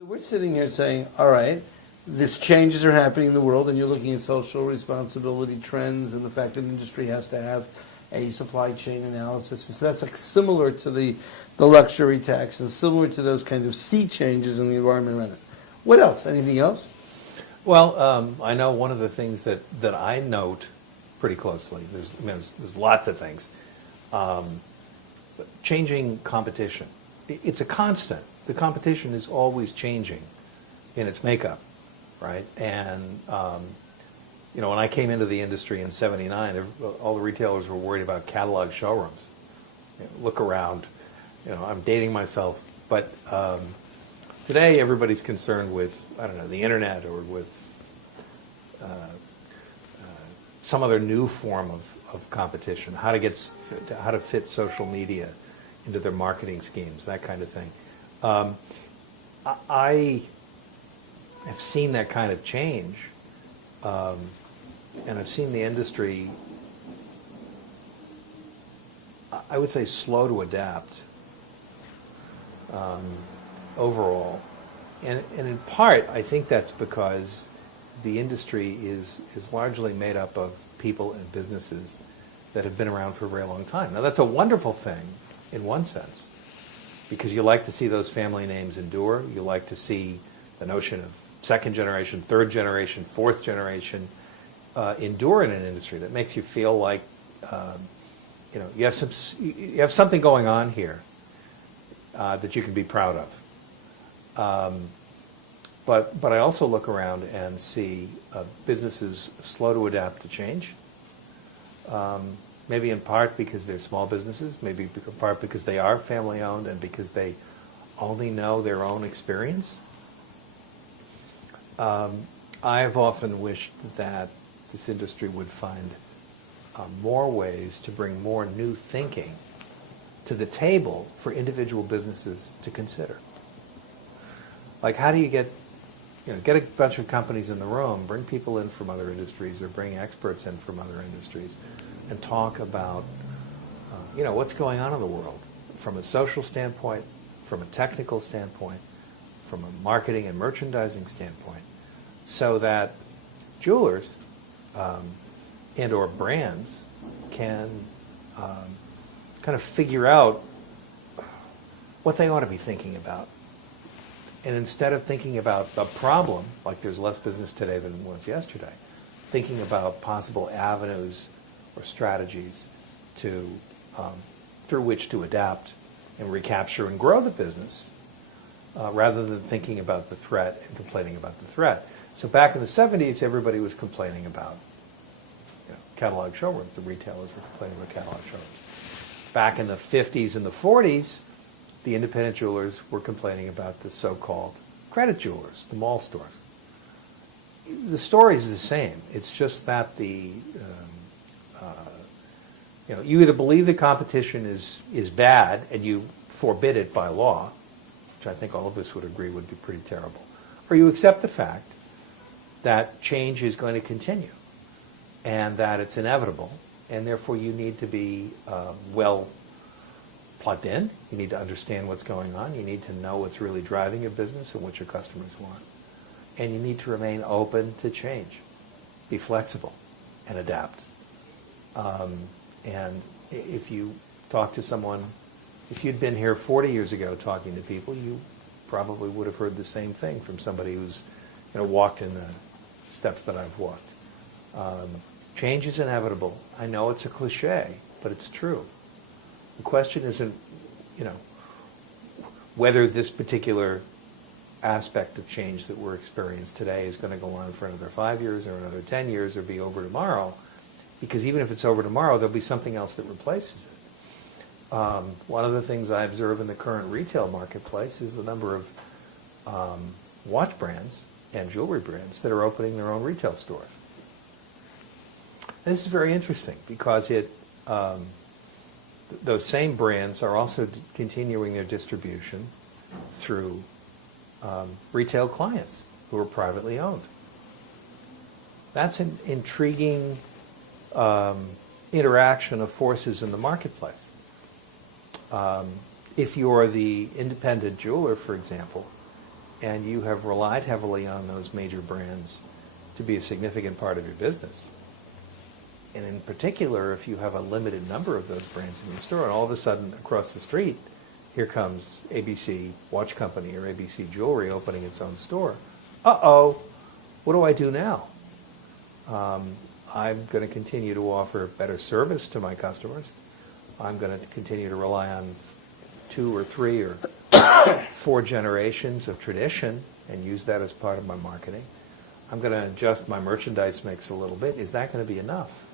We're sitting here saying, all right, these changes are happening in the world, and you're looking at social responsibility trends and the fact that industry has to have a supply chain analysis. And so that's like similar to the luxury tax and similar to those kinds of sea changes in the environment around us. What else? Anything else? Well, I know one of the things that I note pretty closely, there's lots of things, changing competition. It's a constant. The competition is always changing in its makeup, right? And, when I came into the industry in '79, all the retailers were worried about catalog showrooms. Look around, I'm dating myself, but today everybody's concerned with, the internet or with some other new form of competition, how to fit social media into their marketing schemes, that kind of thing. I have seen that kind of change, and I've seen the industry, I would say, slow to adapt overall. And in part, I think that's because the industry is largely made up of people and businesses that have been around for a very long time. Now, that's a wonderful thing in one sense, because you like to see those family names endure. You like to see the notion of second generation, third generation, fourth generation endure in an industry. That makes you feel like you have something going on here that you can be proud of. But I also look around and see businesses slow to adapt to change. Maybe in part because they're small businesses, maybe in part because they are family-owned and because they only know their own experience. I've often wished that this industry would find more ways to bring more new thinking to the table for individual businesses to consider. Like, how do you get a bunch of companies in the room, bring people in from other industries or bring experts in from other industries and talk about, what's going on in the world from a social standpoint, from a technical standpoint, from a marketing and merchandising standpoint, so that jewelers and or brands can kind of figure out what they ought to be thinking about. And instead of thinking about the problem, like there's less business today than was yesterday, thinking about possible avenues or strategies through which to adapt and recapture and grow the business, rather than thinking about the threat and complaining about the threat. So back in the '70s, everybody was complaining about catalog showrooms. The retailers were complaining about catalog showrooms. Back in the '50s and the '40s, the independent jewelers were complaining about the so-called credit jewelers, the mall stores. The story is the same. It's just that you either believe the competition is bad and you forbid it by law, which I think all of us would agree would be pretty terrible, or you accept the fact that change is going to continue and that it's inevitable, and therefore you need to be well plugged in. You need to understand what's going on. You need to know what's really driving your business and what your customers want. And you need to remain open to change. Be flexible and adapt. And if you talk to someone, if you'd been here 40 years ago talking to people, you probably would have heard the same thing from somebody who's walked in the steps that I've walked. Change is inevitable. I know it's a cliche, but it's true. The question isn't, whether this particular aspect of change that we're experiencing today is going to go on for another 5 years or another 10 years or be over tomorrow, because even if it's over tomorrow, there'll be something else that replaces it. One of the things I observe in the current retail marketplace is the number of watch brands and jewelry brands that are opening their own retail stores. And this is very interesting because those same brands are also continuing their distribution through retail clients who are privately owned. That's an intriguing interaction of forces in the marketplace. If you're the independent jeweler, for example, and you have relied heavily on those major brands to be a significant part of your business. And in particular, if you have a limited number of those brands in your store, and all of a sudden across the street, here comes ABC Watch Company or ABC Jewelry opening its own store. Uh-oh, what do I do now? I'm going to continue to offer better service to my customers. I'm going to continue to rely on 2 or 3 or 4 generations of tradition and use that as part of my marketing. I'm going to adjust my merchandise mix a little bit. Is that going to be enough?